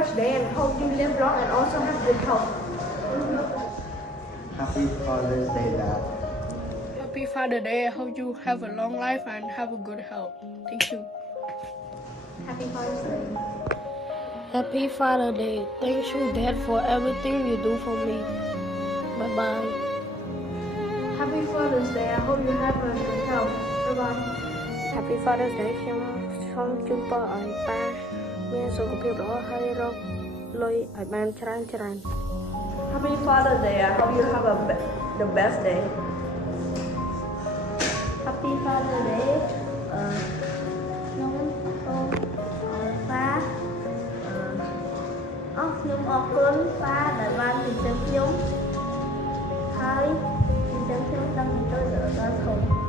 Father's Day and hope you live long and also have good health. Happy Father's Day, Dad. Happy Father's Day. I hope you have a long life and have a good health. Thank you. Happy Father's Day. Happy Father's Day. Thank you, Dad, for everything you do for me. Bye-bye. Happy Father's Day. I hope you have a good health. Bye-bye. Happy Father's Day ខ្ញុំសូមជូនពរឲ្យប៉ាមានសុខភាពល្អហើយរកលុយឲ្យបានច្រើន Happy Father's Day. I hope you have the best day. Happy Father's Day ខ្ញុំសូមឲ្យប៉ាខ្ញុំអរគុណប៉ាដែលបានចិញ្ចឹមខ្ញុំហើយចិញ្ចឹមខ្ញុំតាំងពីតូចដល់ធំ